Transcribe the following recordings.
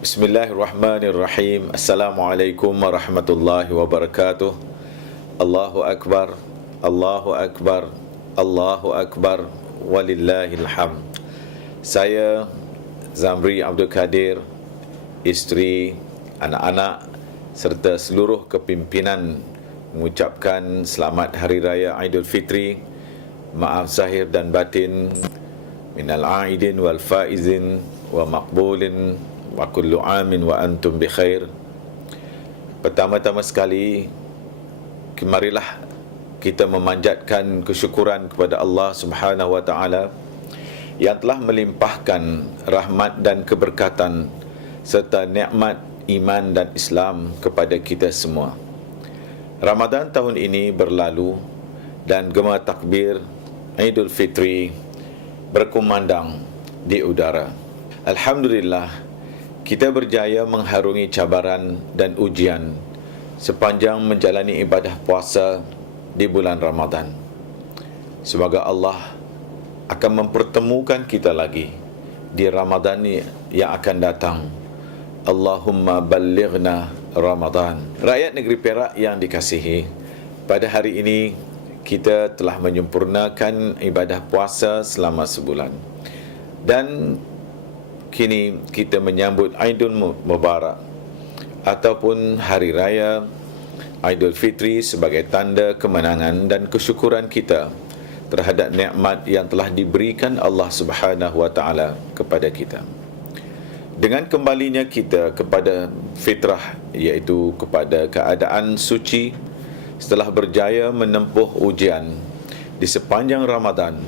Bismillahirrahmanirrahim. Assalamualaikum warahmatullahi wabarakatuh. Allahu Akbar, Allahu Akbar, Allahu Akbar, walillahil hamd. Saya Zamri Abdul Kadir, isteri, anak-anak serta seluruh kepimpinan mengucapkan selamat Hari Raya Aidilfitri, maaf zahir dan batin, minal aidin wal faizin wa maqbulin wa kullu amin wa antum bi khair. Pertama-tama sekali, marilah kita memanjatkan kesyukuran kepada Allah Subhanahu wa taala yang telah melimpahkan rahmat dan keberkatan serta nikmat iman dan Islam kepada kita semua. Ramadan tahun ini berlalu dan gema takbir Aidilfitri berkumandang di udara. Alhamdulillah, kita berjaya mengharungi cabaran dan ujian sepanjang menjalani ibadah puasa di bulan Ramadan. Semoga Allah akan mempertemukan kita lagi di Ramadan yang akan datang. Allahumma ballighna Ramadan. Rakyat negeri Perak yang dikasihi, pada hari ini kita telah menyempurnakan ibadah puasa selama sebulan. Dan kini kita menyambut Aidul Mubarak ataupun Hari Raya Aidilfitri sebagai tanda kemenangan dan kesyukuran kita terhadap nikmat yang telah diberikan Allah Subhanahu wa taala kepada kita. Dengan kembalinya kita kepada fitrah, iaitu kepada keadaan suci setelah berjaya menempuh ujian di sepanjang Ramadan,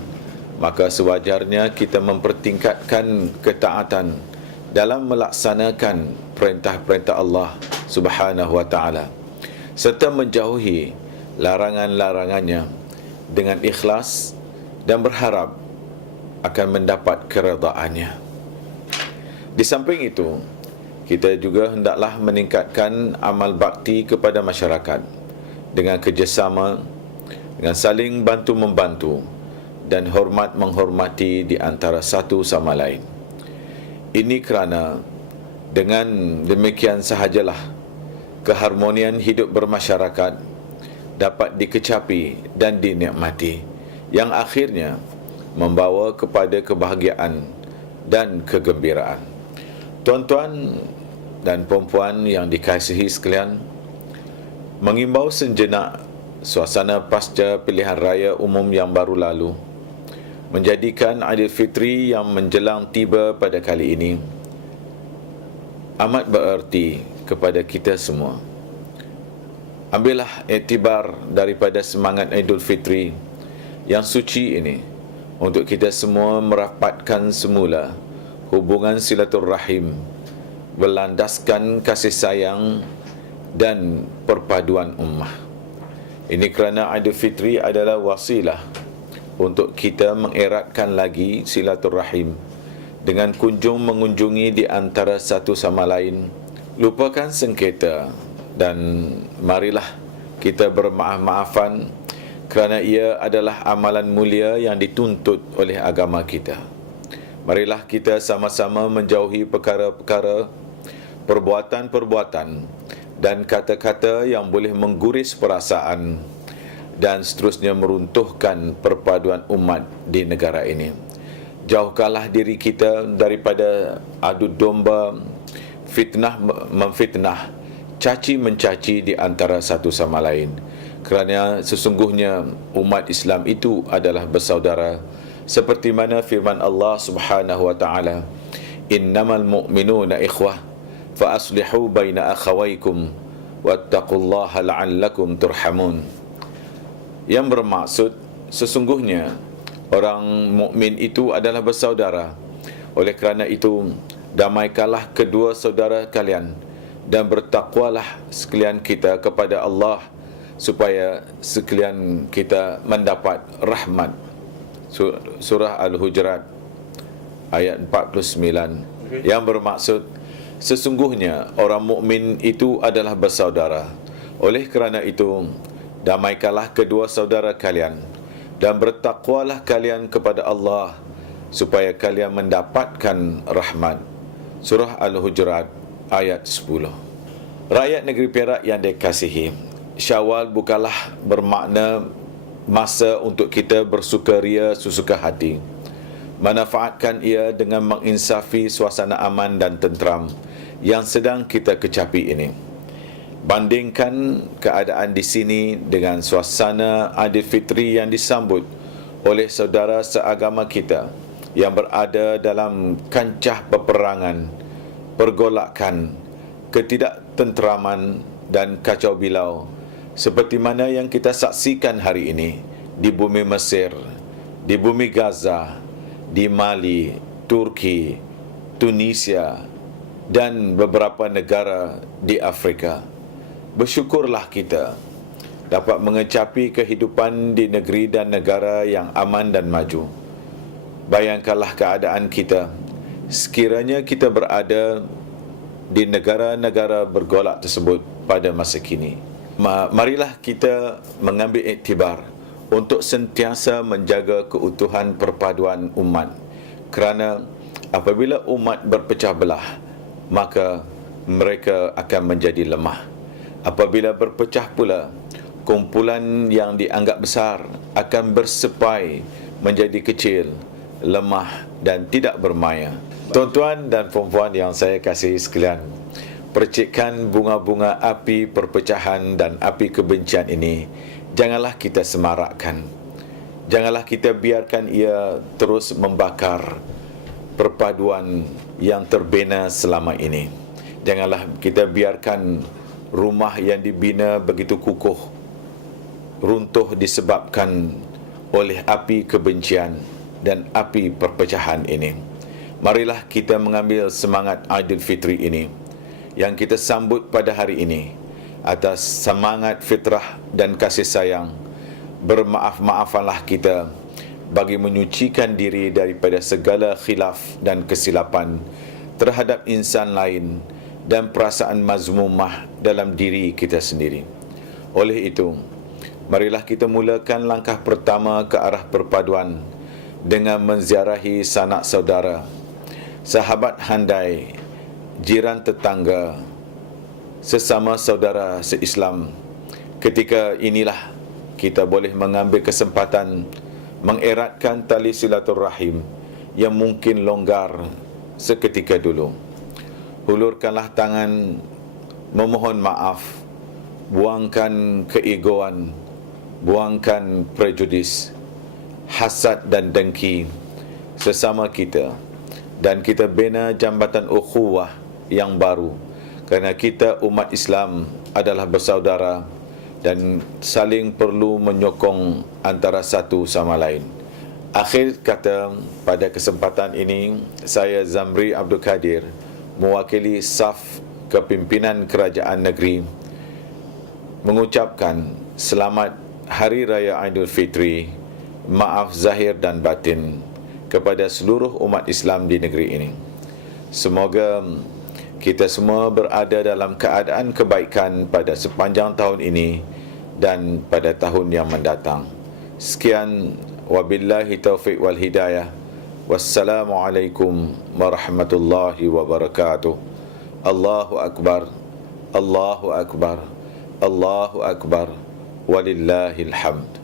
maka sewajarnya kita mempertingkatkan ketaatan dalam melaksanakan perintah-perintah Allah Subhanahu wa taala serta menjauhi larangan-larangannya dengan ikhlas dan berharap akan mendapat keredaannya. Di samping itu, kita juga hendaklah meningkatkan amal bakti kepada masyarakat dengan kerjasama, dengan saling bantu-membantu dan hormat menghormati di antara satu sama lain. Ini kerana dengan demikian sahajalah keharmonian hidup bermasyarakat dapat dikecapi dan dinikmati, yang akhirnya membawa kepada kebahagiaan dan kegembiraan. Tuan-tuan dan puan-puan yang dikasihi sekalian, mengimbau sejenak suasana pasca pilihan raya umum yang baru lalu menjadikan Aidilfitri yang menjelang tiba pada kali ini amat bererti kepada kita semua. Ambillah iktibar daripada semangat Aidilfitri yang suci ini untuk kita semua merapatkan semula hubungan silaturrahim berlandaskan kasih sayang dan perpaduan ummah. Ini kerana Aidilfitri adalah wasilah untuk kita mengeratkan lagi silaturrahim dengan kunjung mengunjungi di antara satu sama lain. Lupakan sengketa dan marilah kita bermaaf-maafan kerana ia adalah amalan mulia yang dituntut oleh agama kita. Marilah kita sama-sama menjauhi perkara-perkara, perbuatan-perbuatan dan kata-kata yang boleh mengguris perasaan dan seterusnya meruntuhkan perpaduan umat di negara ini. Jauhkanlah diri kita daripada adu domba, fitnah memfitnah, caci mencaci di antara satu sama lain. Kerana sesungguhnya umat Islam itu adalah bersaudara, seperti mana firman Allah Subhanahu wa taala, innamal mu'minuna ikhwah fa aslihu baina akhawaykum wattaqullaha la'allakum turhamun. Yang bermaksud sesungguhnya orang mukmin itu adalah bersaudara. Oleh kerana itu, damaikanlah kedua saudara kalian dan bertakwalah sekalian kita kepada Allah supaya sekalian kita mendapat rahmat. Surah Al-Hujurat ayat 49. Yang bermaksud sesungguhnya orang mukmin itu adalah bersaudara. Oleh kerana itu, damaikanlah kedua saudara kalian dan bertakwalah kalian kepada Allah supaya kalian mendapatkan rahmat. Surah Al-Hujurat ayat 10. Rakyat negeri Perak yang dikasihi, Syawal bukanlah bermakna masa untuk kita bersukaria sesuka hati. Manfaatkan ia dengan menginsafi suasana aman dan tenteram yang sedang kita kecapi ini. Bandingkan keadaan di sini dengan suasana Aidilfitri yang disambut oleh saudara seagama kita yang berada dalam kancah peperangan, pergolakan, ketidaktenteraman dan kacau bilau seperti mana yang kita saksikan hari ini di bumi Mesir, di bumi Gaza, di Mali, Turki, Tunisia dan beberapa negara di Afrika. Bersyukurlah kita dapat mengecapi kehidupan di negeri dan negara yang aman dan maju. Bayangkanlah keadaan kita sekiranya kita berada di negara-negara bergolak tersebut pada masa kini. Marilah kita mengambil iktibar untuk sentiasa menjaga keutuhan perpaduan umat, kerana apabila umat berpecah belah, maka mereka akan menjadi lemah. Apabila berpecah pula, kumpulan yang dianggap besar akan bersepai menjadi kecil, lemah dan tidak bermaya. Tuan-tuan dan puan-puan yang saya kasihi sekalian, percikan bunga-bunga api perpecahan dan api kebencian ini janganlah kita semarakkan. Janganlah kita biarkan ia terus membakar perpaduan yang terbina selama ini. Janganlah kita biarkan rumah yang dibina begitu kukuh runtuh disebabkan oleh api kebencian dan api perpecahan ini. Marilah kita mengambil semangat Aidilfitri ini yang kita sambut pada hari ini atas semangat fitrah dan kasih sayang. Bermaaf-maafanlah kita bagi menyucikan diri daripada segala khilaf dan kesilapan terhadap insan lain dan perasaan mazmumah dalam diri kita sendiri. Oleh itu, marilah kita mulakan langkah pertama ke arah perpaduan dengan menziarahi sanak saudara, sahabat handai, jiran tetangga, sesama saudara se-Islam. Ketika inilah kita boleh mengambil kesempatan mengeratkan tali silaturrahim yang mungkin longgar seketika dulu. Hulurkanlah tangan memohon maaf, buangkan keegoan, buangkan prejudis, hasad dan dengki sesama kita, dan kita bina jambatan ukhuwah yang baru, kerana kita umat Islam adalah bersaudara dan saling perlu menyokong antara satu sama lain. Akhir kata, pada kesempatan ini saya Zamri Abdul Kadir mewakili saf kepimpinan kerajaan negeri mengucapkan selamat Hari Raya Aidilfitri, maaf zahir dan batin kepada seluruh umat Islam di negeri ini. Semoga kita semua berada dalam keadaan kebaikan pada sepanjang tahun ini dan pada tahun yang mendatang. Sekian, wabillahi taufiq wal hidayah. Wassalamualaikum warahmatullahi wabarakatuh. Allahu akbar, Allahu akbar, Allahu akbar, walillahil hamd.